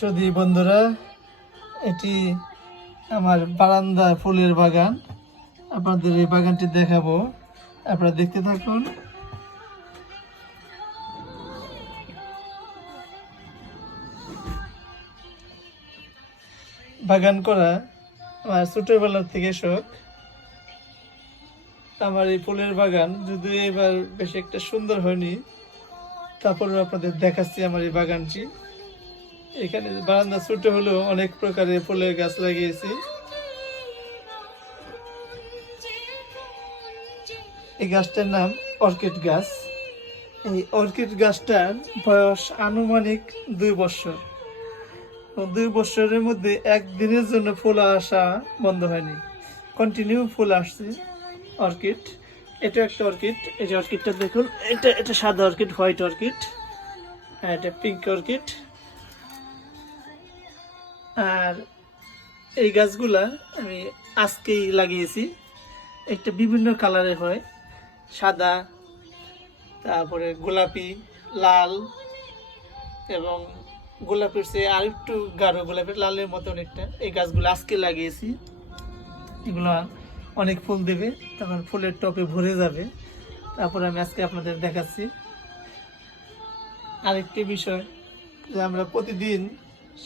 সুধী বন্ধুরা, এটি আমার বারান্দা ফুলের বাগান। আপনাদের এই বাগানটি দেখাবো, আপনারা দেখতে থাকুন। বাগান করা আমার ছোটবেলার থেকে শখ। আমার এই ফুলের বাগান যদিও এবার বেশ একটা সুন্দর হয়নি, তারপরেও আপনাদের দেখাচ্ছি আমার এই বাগানটি। এখানে বারান্দা ছোট হলেও অনেক প্রকারের ফুলের গাছ লাগিয়েছি। এই গাছটার নাম অর্কিড গাছ। এই অর্কিড গাছটার বয়স আনুমানিক 2 বছর। 2 বছরের মধ্যে একদিনের জন্য ফুল আসা বন্ধ হয়নি, কন্টিনিউ ফুল আসছে। অর্কিড, এটা একটা অর্কিড। এই যে অর্কিডটা দেখুন, এটা সাদা অর্কিড, হোয়াইট অর্কিড, আর এটা পিঙ্ক অর্কিড। আর এই গাছগুলা আমি আজকেই লাগিয়েছি। একটা বিভিন্ন কালারের হয়, সাদা, তারপরে গোলাপি, লাল, এবং গোলাপের চেয়ে আর একটু গাঢ় গোলাপের লালের মতো অনেকটা। এই গাছগুলো আজকে লাগিয়েছি। এগুলো অনেক ফুল দেবে, তখন ফুলের টপে ভরে যাবে। তারপরে আমি আজকে আপনাদের দেখাচ্ছি। আরেকটি বিষয়, যে আমরা প্রতিদিন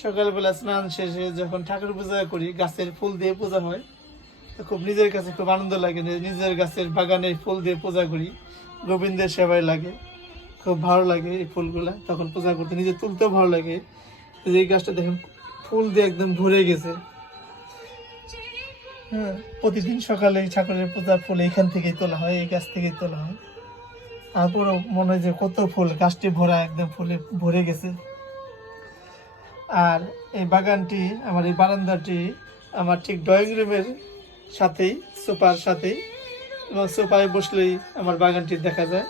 সকালবেলা স্নান শেষে যখন ঠাকুর পূজা করি, গাছের ফুল দিয়ে পূজা হয়, তো খুব নিজের কাছে খুব আনন্দ লাগে। নিজের গাছের বাগানের ফুল দিয়ে পূজা করি, গোবিন্দের সেবায় লাগে, খুব ভালো লাগে এই ফুলগুলা। তখন পূজা করতে নিজে তুলতেও ভালো লাগে। এই গাছটা দেখুন ফুল দিয়ে একদম ভরে গেছে। হ্যাঁ, প্রতিদিন সকালে ঠাকুরের পূজার ফুল এখান থেকেই তোলা হয়, এই গাছ থেকেই তোলা হয়। তারপরও মনে হয় যে কত ফুল, গাছটি ভরা, একদম ফুলে ভরে গেছে। আর এই বাগানটি, আমার এই বারান্দাটি আমার ঠিক ড্রয়িং রুমের সাথেই, সোফার সাথেই, এবং সোফায় বসলেই আমার বাগানটি দেখা যায়।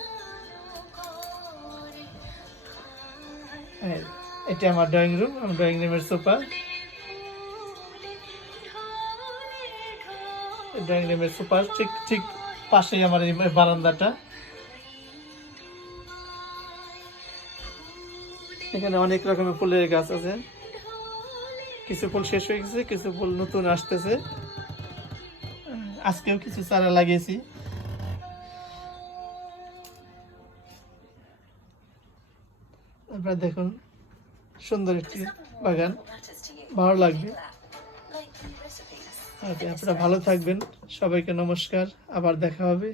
এটা আমার ড্রয়িং রুম, আমার ড্রয়িং রুমের সোফা। ড্রয়িং রুমের সোফা ঠিক ঠিক পাশেই আমার এই বারান্দাটা। এখানে অনেক রকমের ফুলের গাছ আছে। কিছু ফুল শেষ হয়ে গেছে, কিছু ফুল নতুন আসতেছে। আজকেও কিছু চারা লাগিয়েছি। আপনারা দেখুন, সুন্দর একটি বাগান, ভালো লাগবে। আপনারা ভালো থাকবেন। সবাইকে নমস্কার, আবার দেখা হবে।